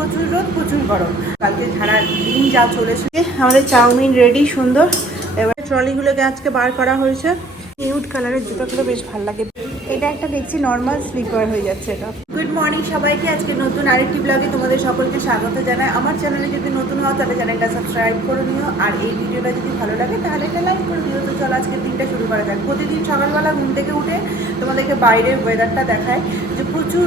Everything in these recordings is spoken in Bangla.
প্রচুর রোদ, প্রচুর গরম। কালকে সারা দিন যা চলেছে। আমাদের চাউমিন রেডি সুন্দর। এবার ট্রলিগুলোকে আজকে বার করা হয়েছে। নিউড কালারের জুতোগুলো বেশ ভালো লাগে। এটা একটা দেখছি নর্মাল স্লিপার হয়ে যাচ্ছে এটা। গুড মর্নিং সবাইকে, আজকে নতুন আরেকটি ব্লগে তোমাদের সকলকে স্বাগত জানাই। আমার চ্যানেলে যদি নতুন হও তাহলে চ্যানেলটা সাবস্ক্রাইব করে নিও, আর এই ভিডিওটা যদি ভালো লাগে তাহলে একটা লাইক করে দিও। তো চলো আজকের দিনটা শুরু করা যাক। প্রতিদিন সকালবেলা ঘুম থেকে উঠে তোমাদেরকে বাইরের ওয়েদারটা দেখায় যে প্রচুর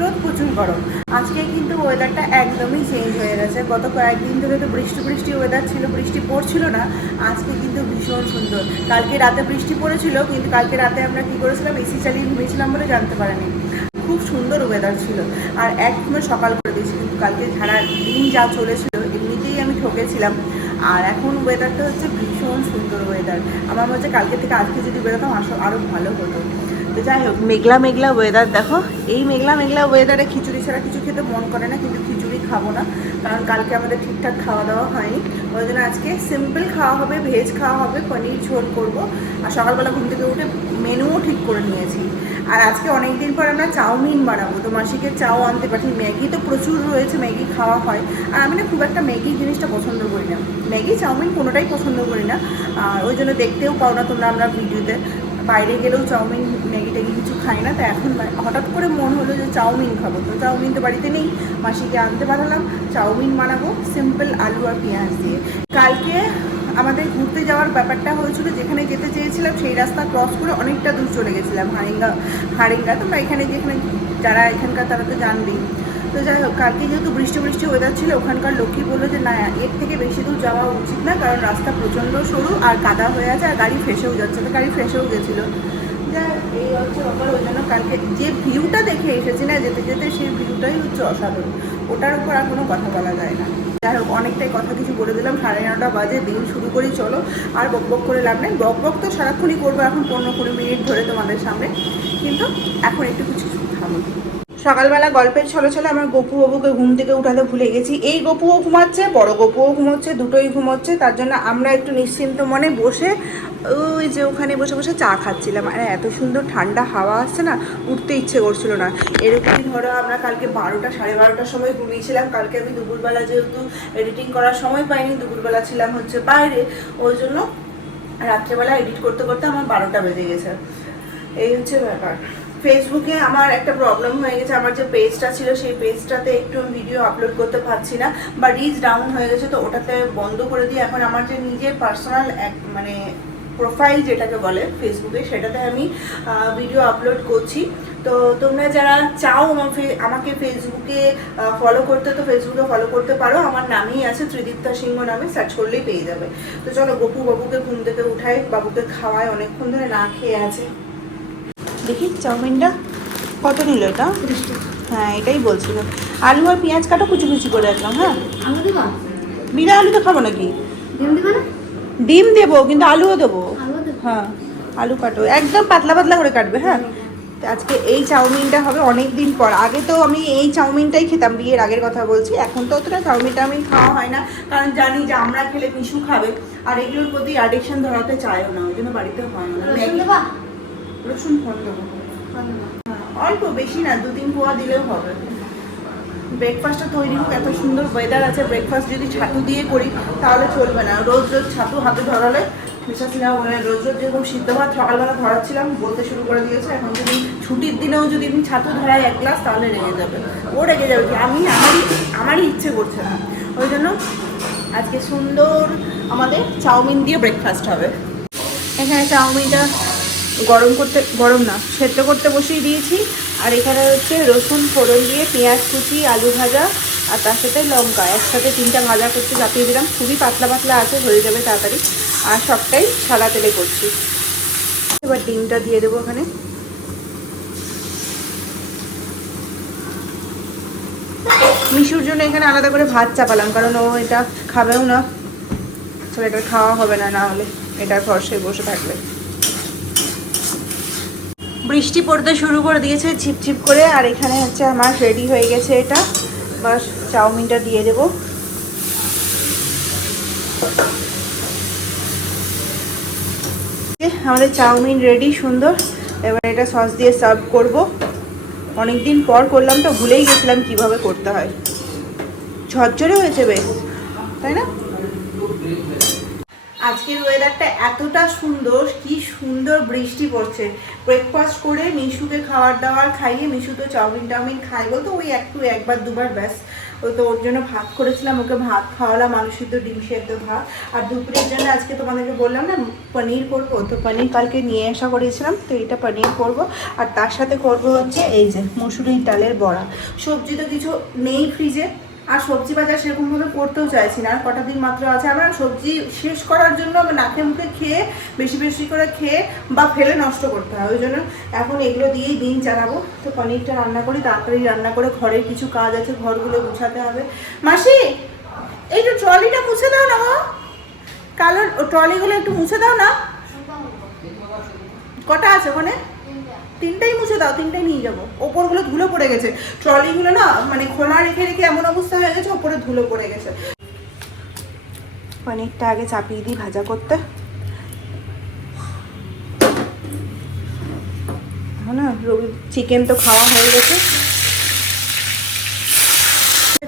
রোদ, প্রচুর গরম। আজকে কিন্তু ওয়েদারটা একদমই চেঞ্জ হয়ে গেছে। গত কয়েকদিন ধরে তো বৃষ্টি ওয়েদার ছিল, বৃষ্টি পড়ছিল না। আজকে কিন্তু ভীষণ সুন্দর। কালকে রাতে বৃষ্টি পড়েছিল, কিন্তু কালকে রাতে আমরা কী করেছিলাম, এসি চালিয়ে ঘুমিয়েছিলাম বলে জানতে পারিনি। খুব সুন্দর ওয়েদার ছিল, আর একদম সকাল করে দিয়েছি। কিন্তু কালকে সারা দিন যা চলেছিল এমনিতেই আমি ঠকেছিলাম। আর এখন ওয়েদারটা হচ্ছে ভীষণ সুন্দর ওয়েদার। আমার মনে হচ্ছে কালকে থেকে আজকে যদি বেরোতাম আরও ভালো হতো। তো যাই হোক, মেঘলা ওয়েদার দেখো। এই মেঘলা ওয়েদারে খিচুড়ি ছাড়া কিছু খেতে মন করে না, কিন্তু খিচুড়ি খাবো না, কারণ কালকে আমাদের ঠিকঠাক খাওয়া দাওয়া হয়নি। ওই জন্য আজকে সিম্পল খাওয়া হবে, ভেজ খাওয়া হবে, পনির ঝোল করবো। আর সকালবেলা ঘুম থেকে উঠে মেনুও ঠিক করে নিয়েছি। আর আজকে অনেক দিন পর আমরা চাউমিন বানাবো। তো মাসিকে চাও আনতে পারি। ম্যাগি তো প্রচুর রয়েছে, ম্যাগি খাওয়া হয়। আর আমি না খুব একটা ম্যাগি জিনিসটা পছন্দ করি না, ম্যাগি চাউমিন কোনোটাই পছন্দ করি না। আর ওই জন্য দেখতেও পাও না তোমরা আমরা ভিডিওতে। বাইরে গেলেও চাউমিন ম্যাগি ট্যাগি কিছু খাই না। তো এখন হঠাৎ করে মন হলো যে চাউমিন খাবো। তো চাউমিন তো বাড়িতে নেই, মাসিকে আনতে পাঠালাম। চাউমিন বানাবো সিম্পল আলু আর পেঁয়াজ দিয়ে। কালকে আমাদের ঘুরতে যাওয়ার ব্যাপারটা হয়েছিল, যেখানে যেতে চেয়েছিলাম সেই রাস্তা ক্রস করে অনেকটা দূর চলে গেছিলাম, হারিঙ্গা। তোমরা এখানে যেখানে যারা এখানকার তারা তো জানবেই। তো যাই হোক, কালকে যেহেতু বৃষ্টি ওয়েদার ছিল, ওখানকার লোকই বললো যে না, এর থেকে বেশি দূর যাওয়া উচিত না, কারণ রাস্তা প্রচণ্ড সরু আর কাদা হয়ে আছে, আর গাড়ি ফেসেও যাচ্ছে। তো গাড়ি ফেসেও গেছিলো। যাই হোক, এই হচ্ছে ব্যাপার। ওই জন্য কালকে যে ভিউটা দেখে এসেছি না যেতে যেতে, সেই ভিউটাই হচ্ছে অসাধারণ। ওটার উপর আর কোনো কথা বলা যায় না। যাই হোক, অনেকটাই কথা কিছু বলে দিলাম। 9:30 বাজে, দিন শুরু করি চলো। আর বক করে লাভ নেই। বক তো সারাক্ষণই করবো এখন 15-20 মিনিট ধরে তোমাদের সামনে, কিন্তু এখন একটু কিছু থামো। সকালবেলা গল্পের ছলে আমার গপু বাবুকে ঘুম থেকে উঠাতে ভুলে গেছি। এই গপুও ঘুমাচ্ছে, বড় গপুও ঘুমোচ্ছে, দুটোই ঘুমোচ্ছে। তার জন্য আমরা একটু নিশ্চিন্ত মনে বসে ওই যে ওখানে বসে চা খাচ্ছিলাম। আর এত সুন্দর ঠান্ডা হাওয়া আসছে না, উঠতে ইচ্ছে করছিল না। এরকমই ধরো আমরা কালকে 12টা-12:30টার সময় ঘুমিয়েছিলাম। কালকে আমি দুপুরবেলা যেহেতু এডিটিং করার সময় পাইনি, দুপুরবেলা ছিলাম হচ্ছে বাইরে, ওই জন্য রাত্রেবেলা এডিট করতে করতে আমার 12টা বেজে গেছে। এই হচ্ছে ব্যাপার। ফেসবুকে আমার একটা প্রবলেম হয়ে গেছে। আমার যে পেজটা ছিল সেই পেজটাতে একটু ভিডিও আপলোড করতে পারছি না, বা রিচ ডাউন হয়ে গেছে। তো ওটাতে বন্ধ করে দিয়ে এখন আমার যে নিজের পার্সোনাল মানে প্রোফাইল যেটাকে বলে ফেসবুকে, সেটাতে আমি ভিডিও আপলোড করছি। তো তোমরা যারা চাও আমাকে ফেসবুকে ফলো করতে, তো ফেসবুকে ফলো করতে পারো। আমার নামেই আছে, ত্রিদীপ্তা সিংহ নামে সার্চ করলেই পেয়ে যাবে। তো চলো গপু বাবুকে ঘুম থেকে উঠাই, বাবুকে খাওয়ায়, অনেকক্ষণ ধরে না খেয়ে আছে। দেখি চাউমিনটা কত নিল এটা? হ্যাঁ, এটাই বলছিল। আলু আর পেঁয়াজ কাটো, কুচি করে রাখলাম। হ্যাঁ, বিনা আলু তো খাবো নাকি? ডিম দেবো, কিন্তু আলুও দেবো। হ্যাঁ, আলু কাটো, একদম পাতলা করে কাটবে। হ্যাঁ, আজকে এই চাউমিনটা হবে অনেক দিন পর। আগে তো আমি এই চাউমিনটাই খেতাম, বিয়ের আগের কথা বলছি। এখন তো অতটা চাউমিন খাওয়া হয় না, কারণ জানি যে আমরা খেলে মিশু খাবে, আর এগুলোর প্রতি অ্যাডিকশন ধরাতে চায়ও না, ওই জন্য বাড়িতে হয় না। রসুন ফোন দেবো, অল্প, বেশি না, 2-3 কোয়া দিলেও হবে। ব্রেকফাস্টটা তৈরি হোক। এত সুন্দর ওয়েদার আছে, ব্রেকফাস্ট যদি ছাতু দিয়ে করি তাহলে চলবে না। রোজ ছাতু হাতে ধরালে বিশ্বাস না, রোজ যেরকম সিদ্ধ ভাত সকালবেলা ধরাচ্ছিলাম, বলতে শুরু করে দিয়েছে। এখন যদি ছুটির দিনেও যদি আমি ছাতু ধরাই 1 গ্লাস, তাহলে রেগে যাবে। ও রেগে যাবে কি, আমারই ইচ্ছে করছে না। ওই জন্য আজকে সুন্দর আমাদের চাউমিন দিয়ে ব্রেকফাস্ট হবে। এখানে চাউমিনটা গরম না, সেদ্ধ করতে বসিয়ে দিয়েছি। আর এখানে হচ্ছে রসুন ফোড়ন দিয়ে পেঁয়াজ কুচি, আলু ভাজা, আর তার সাথে লঙ্কা একসাথে 3টা ভাজা করতে চাপিয়ে দিলাম। খুবই পাতলা আছে, হয়ে যাবে তাড়াতাড়ি। আর সবটাই সাদা তেলে করছি। এবার ডিমটা দিয়ে দেবো এখানে। মিশুর জন্য এখানে আলাদা করে ভাত চাপালাম, কারণ ও এটা খাবেও না। এটা খাওয়া হবে না, না হলে এটার ভরসায় বসে থাকবে। বৃষ্টি পড়তে শুরু করে দিয়েছে ঝিপঝিপ করে। আর এখানে হচ্ছে আমার রেডি হয়ে গেছে এটা। বাস চাউমিনটা দিয়ে দেব। আমাদের চাউমিন রেডি সুন্দর। এবার এটা সস দিয়ে সার্ভ করব। অনেকদিন পর করলাম, তো ভুলেই গেছিলাম কিভাবে করতে হয়। ঝরঝরে হয়েছে বেশ, তাই না? আজকের ওয়েদারটা এতটা সুন্দর, কি সুন্দর বৃষ্টি পড়ছে। ব্রেকফাস্ট করে মিশুকে খাবার দাবার খাইয়ে, মিশু তো চাউমিন টাউমিন খাই বলতো ওই একবার দুবার ব্যাস। ওই তো ওর জন্য ভাত করেছিলাম, ওকে ভাত খাওয়ালাম, আলু সিদ্ধ ডিম সেদ্ধ ভাত। আর দুপুরের জন্য আজকে তোমাদেরকে বললাম না পনির করবো, তো পনির কালকে নিয়ে আসা করেছিলাম, তো এটা পনির করব। আর তার সাথে করব হচ্ছে এই যে মসুরির ডালের বড়া। সবজি তো কিছু নেই ফ্রিজে, আর সবজি বাজার সেরকমভাবে করতেও চাইছি না, আর কটা দিন মাত্র আছে। আমরা সবজি শেষ করার জন্য নাকে মুখে খেয়ে বেশি বেশি করে খেয়ে বা ফেলে নষ্ট করতে হয়, ওই জন্য এখন এগুলো দিয়েই দিন চালাবো। তো পনিরটা রান্না করি, তাড়াতাড়ি রান্না করে ঘরের কিছু কাজ আছে, ঘরগুলো গুছাতে হবে। মাসি এই তো ট্রলিটা মুছে দাও না, কালো ট্রলিগুলো একটু মুছে দাও না। কটা আছে ওখানে? তিনটাই মুছে দাও, তিনটাই নিয়ে যাবো। ওপরগুলো ধুলো পড়ে গেছে, ট্রলিগুলো না মানে খোলা রেখে রেখে এমন অবস্থা হয়ে গেছে, ওপরে ধুলো পড়ে গেছে। পনিরটা আগে চাপিয়ে দিই ভাজা করতে। না চিকেন তো খাওয়া হয়ে গেছে।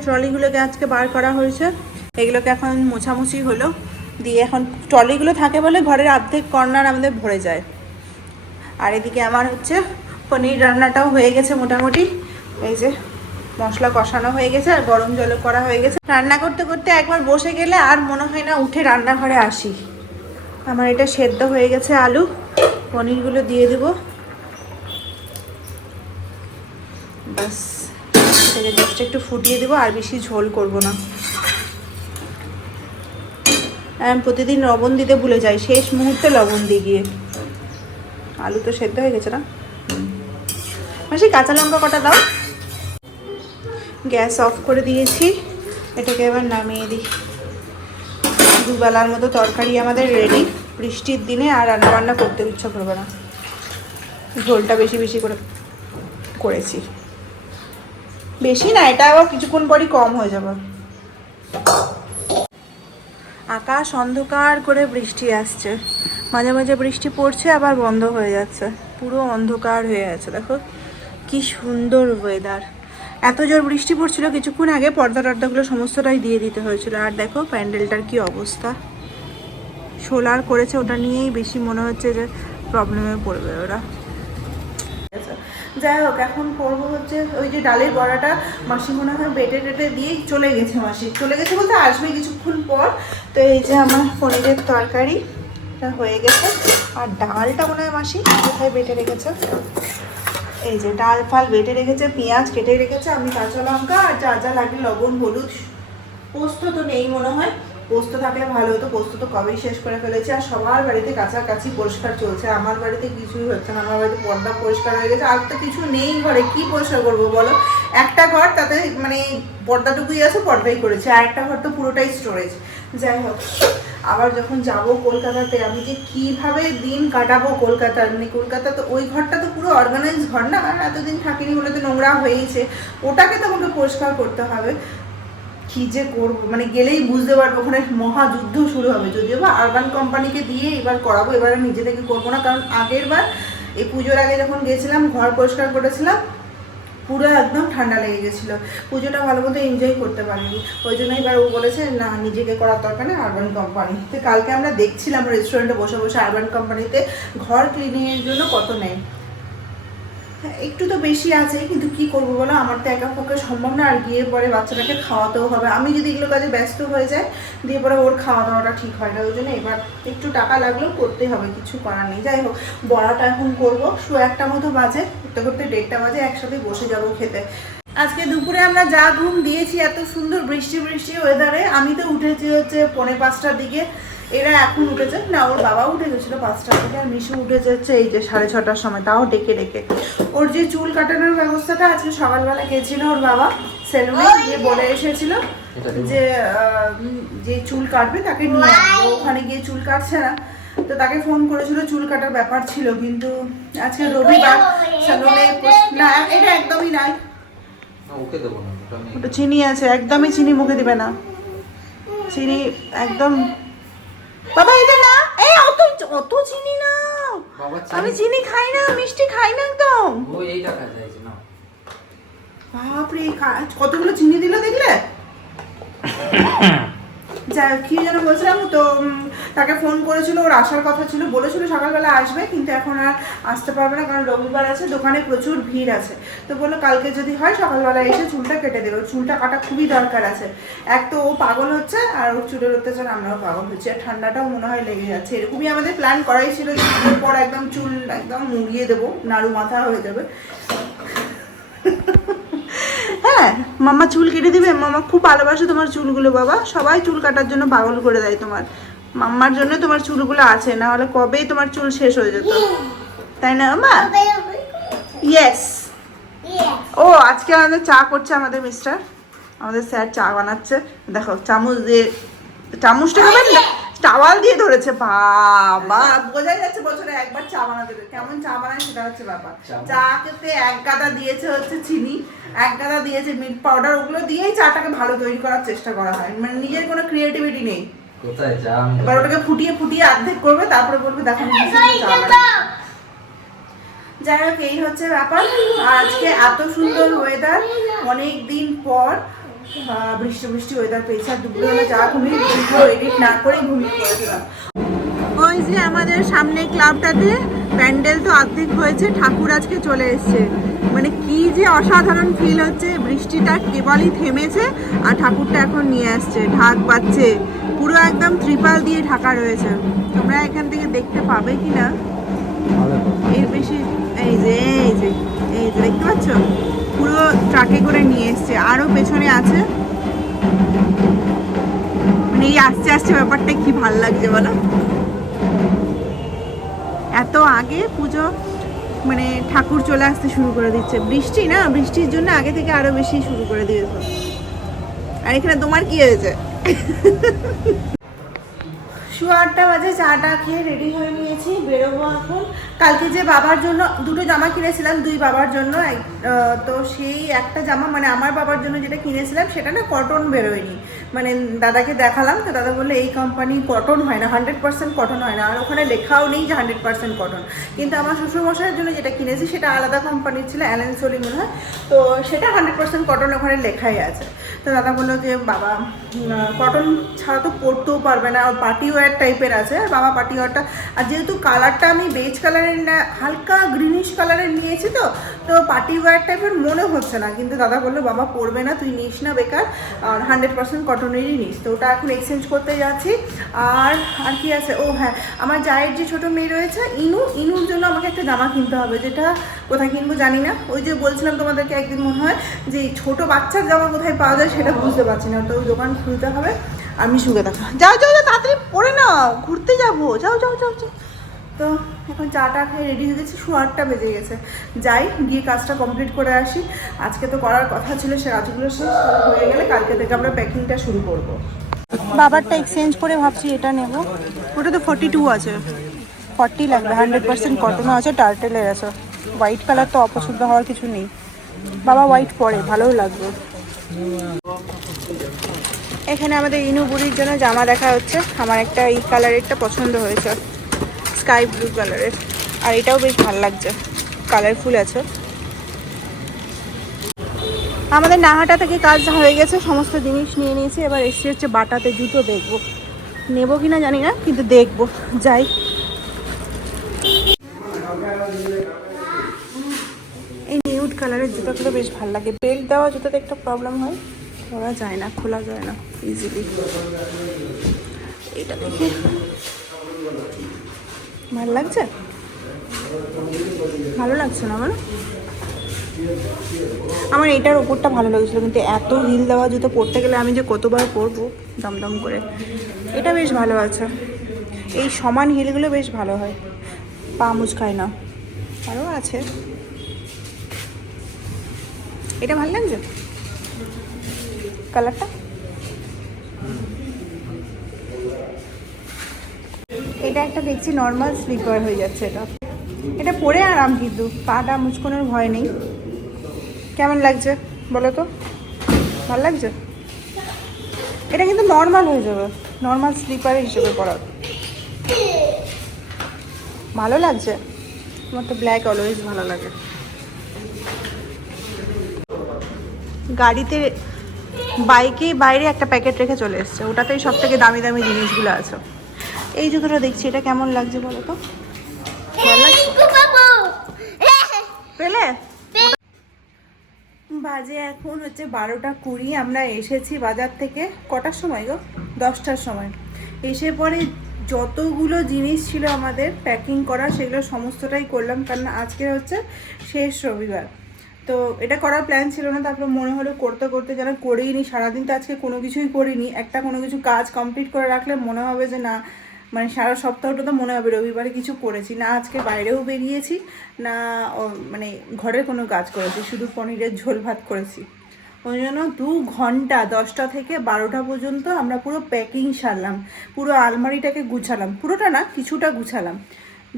ট্রলিগুলোকে আজকে বার করা হয়েছে, এগুলোকে এখন মোছামুছি হলো দিয়ে, এখন ট্রলিগুলো থাকে বলে ঘরের অর্ধেক কর্নার আমাদের ভরে যায়। আর এদিকে আমার হচ্ছে পনির রান্নাটাও হয়ে গেছে মোটামুটি। এই যে মশলা কষানো হয়ে গেছে আর গরম জলও করা হয়ে গেছে। রান্না করতে করতে একবার বসে গেলে আর মনে হয় না উঠে রান্নাঘরে আসি। আমার এটা সেদ্ধ হয়ে গেছে আলু, পনিরগুলো দিয়ে দেবো বাস। এটাকে জাস্ট একটু ফুটিয়ে দেবো, আর বেশি ঝোল করব না। আমি প্রতিদিন লবণ দিতে ভুলে যাই, শেষ মুহূর্তে লবণ দিয়ে গিয়ে। আলু তো সেদ্ধ হয়ে গেছে না? মাসি কাঁচা লঙ্কা কটা দাও। গ্যাস অফ করে দিয়েছি, এটাকে এবার নামিয়ে দিই। দুবেলার মতো তরকারি আমাদের রেডি। বৃষ্টির দিনে আর রান্নাবান্না করতে ইচ্ছা করবে না, ঝোলটা বেশি বেশি করে করেছি। বেশি না, এটা আবার কিছুক্ষণ পরই কম হয়ে যাবে। আকাশ অন্ধকার করে বৃষ্টি আসছে, মাঝে মাঝে বৃষ্টি পড়ছে আবার বন্ধ হয়ে যাচ্ছে, পুরো অন্ধকার হয়ে আছে। দেখো কি সুন্দর ওয়েদার। এত জোর বৃষ্টি পড়ছিল কিছুক্ষণ আগে, পর্দা টর্দাগুলো সমস্তটাই দিয়ে দিতে হয়েছিল। আর দেখো প্যান্ডেলটার কি অবস্থা, সোলার করেছে, ওটা নিয়েই বেশি মনে হচ্ছে যে প্রবলেমে পড়বে ওরা। যাই হোক, এখন করবো হচ্ছে ওই যে ডালের বড়াটা। মাসি মনে হয় বেটে টেটে দিয়েই চলে গেছে, মাসি চলে গেছে বলতে আসবে কিছুক্ষণ পর। তো এই যে আমার পনিরের তরকারিটা হয়ে গেছে, আর ডালটা মনে হয় মাসি কোথায় বেটে রেখেছে। এই যে ডাল ফাল বেটে রেখেছে, পেঁয়াজ কেটে রেখেছে, আমি কাঁচা লঙ্কা আর যা যা লাগে লবণ হলুদ। পোস্ত তো নেই মনে হয়, পোস্ত থাকলে ভালো হতো, পোস্ত তো কবেই শেষ করে ফেলেছে। আর সবার বাড়িতে কাছাকাছি পরিষ্কার চলছে, আমার বাড়িতে কিছুই হচ্ছে না। আমার বাড়িতে পর্দা পরিষ্কার হয়ে গেছে, আর তো কিছু নেই ঘরে, কি পরিষ্কার করবো বলো? একটা ঘর, তাতে মানে পর্দাটুকুই আছে, পর্দাই করেছে, আর একটা ঘর তো পুরোটাই স্টোরেজ। যাই হোক, আবার যখন যাব কলকাতাতে, আমি যে কিভাবে দিন কাটাবো কলকাতার, মানে কলকাতা তো ওই ঘরটা তো পুরো অর্গানাইজ ঘর না, আর এতদিন থাকিনি বলে তো নোংরা হয়েছে, ওটাকে তো আমাকে পরিষ্কার করতে হবে। কি যে করবো, মানে গেলেই বুঝতে পারবো, ওখানে মহাযুদ্ধ শুরু হবে। যদিও বা আরবান কোম্পানিকে দিয়ে এবার করাবো, এবার আমি নিজে থেকে করবো না। কারণ আগের বার এই পুজোর আগে যখন গেছিলাম, ঘর পরিষ্কার করেছিলাম, পুরো একদম ঠান্ডা লেগে গেছিলো, পুজোটা ভালো মতো এনজয় করতে পারিনি। ওই জন্য এবার ও বলেছে না, নিজেকে করার দরকার নেই, আরবান কোম্পানি। তো কালকে আমরা দেখছিলাম রেস্টুরেন্টে বসে বসে আরবান কোম্পানিতে ঘর ক্লিনিংয়ের জন্য কত নেয়। একটু তো বেশি আছে, কিন্তু কি করবো বলো, আমার তো একা পক্ষে সম্ভব না। আর গিয়ে পরে বাচ্চাটাকে খাওয়াতেও হবে, আমি যদি এগুলো কাজে ব্যস্ত হয়ে যায়, দিয়ে পরে ওর খাওয়া দাওয়াটা ঠিক হয় না। ওই জন্য এবার একটু টাকা লাগলেও করতেই হবে, কিছু করার নেই। যাই হোক, বড়াটা এখন করবো, 1:30 মতো বাজে, করতে করতে 1:30 বাজে, একসাথে বসে যাবো খেতে। আজকে দুপুরে আমরা যা ঘুম দিয়েছি, এত সুন্দর বৃষ্টি বৃষ্টি ওয়েদারে। আমি তো উঠেছি হচ্ছে 4:45টার দিকে, এরা এখন উঠেছে না, ওর বাবা উঠে গেছিলো 5টার দিকে, আর মিশু উঠেছে হচ্ছে এই যে 6:30টার সময়, তাও ডেকে ডেকে। ওর যে চুল কাটানোর ব্যবস্থাটা আজকে সকালবেলা গেছিল ওর বাবা সেলুনে, গিয়ে বলে এসেছিল যে যে চুল কাটবে তাকে নিয়ে আসবো। ওখানে গিয়ে চুল কাটছে না, তো তাকে ফোন করেছিল, চুল কাটার ব্যাপার ছিল, কিন্তু আজকে রবিবার সেলুনে না, এটা একদমই নাই। ওটা চিনি আছে, একদমই চিনি মুখে দিবে না, চিনি একদম। বাবা এটা না, এই অত অত চিনি না, আমি চিনি খাই না, মিষ্টি খাই না একদম। বাপরে কতগুলো চিনি দিল দেখলে, যা কি যেন বলছিলাম তো, তাকে ফোন করেছিল, ওর আসার কথা ছিল, বলেছিল সকালবেলা আসবে, কিন্তু এখন আর আসতে পারবে না কারণ রবিবার আছে, দোকানে প্রচুর ভিড় আছে। তো বললো কালকে যদি হয় সকালবেলা এসে চুলটা কেটে দেবে, চুলটা কাটা খুবই দরকার আছে। এক তো ও পাগল হচ্ছে, আর ওর চুলের অত্যাচার আমরাও পাগল হচ্ছে, আর ঠান্ডাটাও মনে হয় লেগে যাচ্ছে। এরকমই আমাদের প্ল্যান করাই ছিল, চুলের পর একদম চুল একদম মুড়িয়ে দেবো, নাড়ু মাথা হয়ে যাবে। হ্যাঁ, মামা চুল কেটে দিবে, মামা খুব ভালোবাসে তোমার চুলগুলো বাবা, সবাই চুল কাটার জন্য পাগল করে দেয় তোমার। মাম্মার জন্য তোমার চুলগুলো আছে, না হলে কবেই তোমার চুল শেষ হয়ে যেত, তাই না মা? ইয়েস। ও আজকে আমাদের চা করছে আমাদের মিস্টার, আমাদের স্যার চা বানাচ্ছে। দেখো চামচ দিয়ে, চামচটা খাবেন না, টাওয়াল দিয়ে ধরেছে। বাবা বোঝাই যাচ্ছে বছরে একবার চা বানাতে, কেমন চা বানায় সেটা হচ্ছে ব্যাপার। চা খেতে এক গাদা দিয়েছে হচ্ছে চিনি, এক গাদা দিয়েছে মিল্ক পাউডার, ওগুলো দিয়েই চাটাকে ভালো তৈরি করার চেষ্টা করা হয়, মানে নিজের কোনো ক্রিয়েটিভিটি নেই। এবার ওটাকে ফুটিয়ে ফুটিয়ে অর্ধেক করবে, তারপরে বলবে দেখো যাই হোক এই হচ্ছে ব্যাপার। আজকে এত সুন্দর ওয়েদার, অনেক দিন পর বৃষ্টি বৃষ্টি ওয়েদার পেয়েছে, আর দুপুরবেলা যা ঘুমিয়ে এডিট না করে ঘুমিয়ে পড়েছিলাম। ওই যে আমাদের সামনে ক্লাবটাতে প্যান্ডেল তো অর্ধেক হয়েছে, ঠাকুর আজকে চলে এসছে, মানে কি যে অসাধারণ ফিল হচ্ছে। বৃষ্টিটা কেবলই থেমেছে আর ঠাকুরটা এখন নিয়ে আসছে, ঢাক বাজছে, পুরো একদম ত্রিপাল দিয়ে ঢাকা রয়েছে। তোমরা এখান থেকে দেখতে পাবে কি না এর বেশি, এই যে এই যে এই যে দেখতে পাচ্ছ, পুরো ট্রাকে করে নিয়ে এসছে, আরো পেছনে আছে। মানে এই আস্তে আস্তে ব্যাপারটা কি ভাল লাগছে বলো, এত আগে পুজো মানে ঠাকুর চলে আসতে শুরু করে দিচ্ছে। বৃষ্টি না, বৃষ্টির জন্য আগে থেকে আরো বেশি শুরু করে দিয়েছে। আর এখানে তোমার কি হয়েছে? 8:30 বাজে, চাটা খেয়ে রেডি হয়ে নিয়েছি, বেরোবো এখন। কালকে যে বাবার জন্য দুটো জামা কিনেছিলাম, দুই বাবার জন্য, তো সেই একটা জামা মানে আমার বাবার জন্য যেটা কিনেছিলাম সেটা না কটন বেরোয়নি, মানে দাদাকে দেখালাম তো দাদা বললো এই কোম্পানি কটন হয় না, 100% কটন হয় না, আর ওখানে লেখাও নেই যে 100% কটন। কিন্তু আমার শ্বশুরমশাইয়ের জন্য যেটা কিনেছি সেটা আলাদা কোম্পানির ছিল, অ্যালেন সোলি মনে হয়, তো সেটা 100% কটন ওখানে লেখাই আছে। তো দাদা বললো যে বাবা কটন ছাড়া তো পরতেও পারবে না, পার্টি ওয়্যার টাইপের আছে, আর বাবা পার্টি ওয়্যারটা, আর যেহেতু কালারটা আমি বেজ কালারের না হালকা গ্রিনিশ কালারের নিয়েছি, তো পার্টি ওয়্যার টাইপের মনে হচ্ছে না। কিন্তু দাদা বললো বাবা পরবে না, তুই নিস না বেকার, আর 100% কটনেরই নিস। তো ওটা এখন এক্সচেঞ্জ করতে যাচ্ছি। আর আর কি আছে, ও হ্যাঁ, আমার জায়ের যে ছোটো মেয়ে রয়েছে ইনুর জন্য আমাকে একটা জামা কিনতে হবে, যেটা কোথায় কিনবো জানি না। ওই যে বলছিলাম তোমাদেরকে একদিন মনে হয় যে ছোটো বাচ্চার জামা কোথায় পাওয়া যায় সেটা বুঝতে পারছি না, তো ওই দোকান খুলতে হবে। আমি সুখে দেখা, যাও যাও যাও তাড়াতাড়ি পরে নাও, ঘুরতে যাবো, যাও যাও যাও যাও। তো এখন চাটা খেয়ে রেডি হয়ে গেছি, 8:30 বেজে গেছে, যাই গিয়ে কাজটা কমপ্লিট করে আসি। আজকে তো করার কথা ছিল, সে কাজগুলো শেষ হয়ে গেলে কালকে থেকে আমরা প্যাকিংটা শুরু করব। বাবারটা এক্সচেঞ্জ করে ভাবছি এটা নেব, ওটা তো 42 আছে, 40 লাগবে, 100% কটনও আছে, টার্টেলের আছে। হোয়াইট কালার তো অপছন্দ হওয়ার কিছু নেই, বাবা হোয়াইট পরে ভালোও লাগবে। এখানে আমাদের ইনু বুড়ির জন্য জামা দেখা হচ্ছে, আমার একটা এই কালারেরটা পছন্দ হয়েছে, স্কাই ব্লু কালারের, আর এটাও বেশ ভালো লাগছে, কালারফুল আছে। আমাদের নাহাটা থেকে কাজ হয়ে গেছে, সমস্ত জিনিস নিয়ে নিয়েছি, এবার এসে হচ্ছে বাটাতে জুতো দেখবো, নেবো কিনা জানি না কিন্তু দেখবো, যাই। এই নিউড কালারের জুতোগুলো বেশ ভালো লাগে, বেল্ট দেওয়া জুতোতে একটা প্রবলেম হয়, খোলা যায় না, খোলা যায় না ইজিলি। এটা দেখি ভালো লাগছে, ভালো লাগছে না আমার এটার ওপরটা ভালো লাগছিলো, কিন্তু এত হিল দেওয়া জুতো পরতে গেলে আমি যে কতবার পরবো দমদম করে। এটা বেশ ভালো আছে, এই সমান হিলগুলো বেশ ভালো হয়, পা মুচকায় না। আরও আছে, এটা ভালো লাগছে কালারটা। এটা একটা দেখছি নর্মাল স্লিপার হয়ে যাচ্ছে, এটা পরে আরাম, কিন্তু পাটা মুচকোনোর ভয় নেই। কেমন লাগছে বলো তো, ভালো লাগছে? এটা কিন্তু নর্মাল হয়ে যাবে, নর্মাল স্লিপার হিসেবে পরা ভালো লাগছে। আমার তো ব্ল্যাক অলওয়েজ ভালো লাগে। গাড়িতে বাইকেই বাইরে একটা প্যাকেট রেখে চলে এসছে, ওটাতেই সব থেকে দামি দামি জিনিসগুলো আছে। এই জুতোটা দেখছি, এটা কেমন লাগছে বলো তো? পেলে? বাজে এখন হচ্ছে 12টা 20। আমরা এসেছি বাজার থেকে কটার সময় গো? 10টার সময়। এসে পরে যতগুলো জিনিস ছিল আমাদের প্যাকিং করা সেগুলো সমস্তটাই করলাম, কারণ আজকে হচ্ছে শেষ রবিবার। তো এটা করার প্ল্যান ছিল না, তারপরে মনে হলো করতে করতে যেন করেই নি। সারাদিন তো আজকে কোনো কিছুই করিনি, একটা কোনো কিছু কাজ কমপ্লিট করে রাখলে মনে হবে যে না, মানে সারা সপ্তাহটা তো মনে হবে রবিবারে কিছু করেছি না। আজকে বাইরেও বেরিয়েছি না, মানে ঘরের কোনো কাজ করেছি, শুধু পনিরের ঝোল ভাত করেছি। ওই জন্য 2 ঘন্টা 10টা থেকে 12টা পর্যন্ত আমরা পুরো প্যাকিং সারলাম, পুরো আলমারিটাকে গুছালাম, পুরোটা না কিছুটা গুছালাম,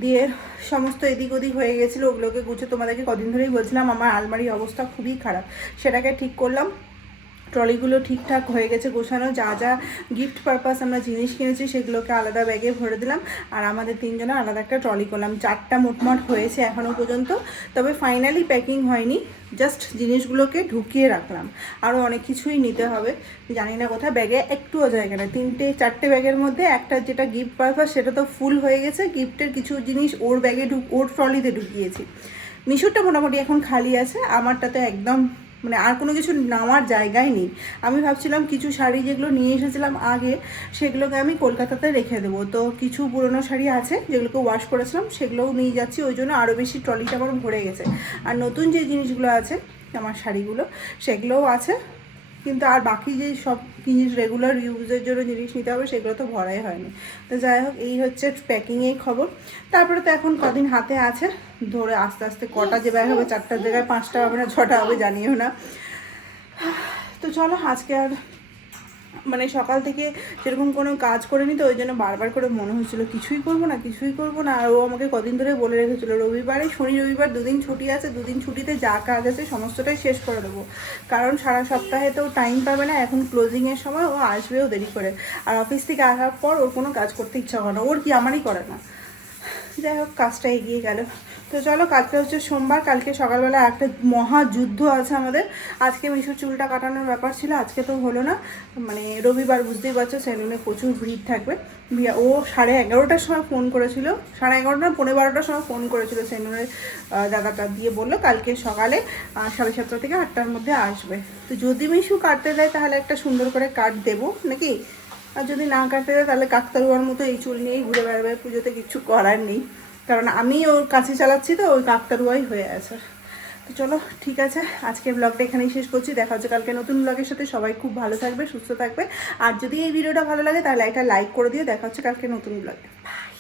দিয়ে সমস্ত এদিক ওদিক হয়ে গেছিলো, ওগুলোকে গুছে তোমাদেরকে কদিন ধরেই বলছিলাম আমার আলমারির অবস্থা খুবই খারাপ, সেটাকে ঠিক করলাম। ট্রলিগুলো ঠিকঠাক হয়ে গেছে গোছানো, যা যা গিফট পারপাস আমরা জিনিস কিনেছি সেগুলোকে আলাদা ব্যাগে ভরে দিলাম, আর আমাদের 3জনের আলাদা একটা ট্রলি করলাম। 4টা মোটমাট হয়েছে এখনও পর্যন্ত, তবে ফাইনালি প্যাকিং হয়নি, জাস্ট জিনিসগুলোকে ঢুকিয়ে রাখলাম। আরও অনেক কিছুই নিতে হবে, জানি না কোথায়, ব্যাগে একটুও জায়গা নেই। 3-4টে ব্যাগের মধ্যে একটা যেটা গিফট পারপাস সেটা তো ফুল হয়ে গেছে, গিফটের কিছু জিনিস ওর ব্যাগে ওর ট্রলিতে ঢুকিয়েছি। মিশুরটা মোটামুটি এখন খালি আছে, আমারটাতে একদম মানে আর কোনো কিছু নেওয়ার জায়গায় নেই। আমি ভাবছিলাম কিছু শাড়ি যেগুলো নিয়ে এসেছিলাম আগে সেগুলোকে আমি কলকাতাতে রেখে দেবো, তো কিছু পুরনো শাড়ি আছে যেগুলোকে ওয়াশ করেছিলাম সেগুলোও নিয়ে যাচ্ছি, ওই জন্য আরও বেশি ট্রলিটা আমার ভরে গেছে। আর নতুন যে জিনিসগুলো আছে আমার শাড়িগুলো সেগুলোও আছে, কিন্তু আর বাকি যে সব জিনিস রেগুলার ইউজের জন্য জিনিস নিতে হবে সেগুলো তো ভরাই হয়নি। তো যাই হোক, এই হচ্ছে প্যাকিংয়েই খবর। তারপরে তো এখন কদিন হাতে আছে, ধরে আস্তে আস্তে কটা যে ব্যাগ হবে, 4টার জায়গায় 5টা হবে না 6টা হবে জানিও না। তো চলো, আজকে আর মানে সকাল থেকে সেরকম কোনো কাজ করিনি, তো ওই জন্য বারবার করে মনে হচ্ছিলো কিছুই করবো না কিছুই করবো না। আর ও আমাকে কদিন ধরে বলে রেখেছিলো রবিবারে, শনি রবিবার 2 দিন ছুটি আছে, 2 দিন ছুটিতে যা কাজ আছে সমস্তটাই শেষ করে দেবো, কারণ সারা সপ্তাহে তো টাইম পাবে না, এখন ক্লোজিংয়ের সময় ও আসবেও দেরি করে, আর অফিস থেকে আসার পর ওর কোনো কাজ করতে ইচ্ছা করে না, ওর কি আমারই করে না। যাই হোক, কাজটা এগিয়ে গেল। তো চলো, কালকে হচ্ছে সোমবার, কালকে সকালবেলা একটা মহাযুদ্ধ আছে আমাদের। আজকে মিশুর চুলটা কাটানোর ব্যাপার ছিল, আজকে তো হলো না, মানে রবিবার বুঝতেই পারছো সেলুনে প্রচুর ভিড় থাকবে। ও 11:30টার সময় ফোন করেছিল, 11:30 12টার সময় ফোন করেছিল সেলুনের দাদাটা, দিয়ে বললো কালকে সকালে 7:30 থেকে 8টার মধ্যে আসবে। তো যদি মিশু কাটতে দেয় তাহলে একটা সুন্দর করে কাট দেবো নাকি, আর যদি না কাটতে দেয় তাহলে কাকতারুয়ার মতো এই চুল নিয়েই ঘুরে বেড়াবে, পুজোতে কিচ্ছু করার নেই, কারণ আমি ওর কাছে চালাচ্ছি তো ওই কাকতারুয়াই হয়ে আছে। তো চলো ঠিক আছে, আজকের ব্লগটা এখানেই শেষ করছি, দেখা হচ্ছে কালকে নতুন ব্লগের সাথে। সবাই খুব ভালো থাকবে, সুস্থ থাকবে, আর যদি এই ভিডিওটা ভালো লাগে তাহলে একটা লাইক করে দিও। দেখা হচ্ছে কালকে নতুন ব্লগে। বাই।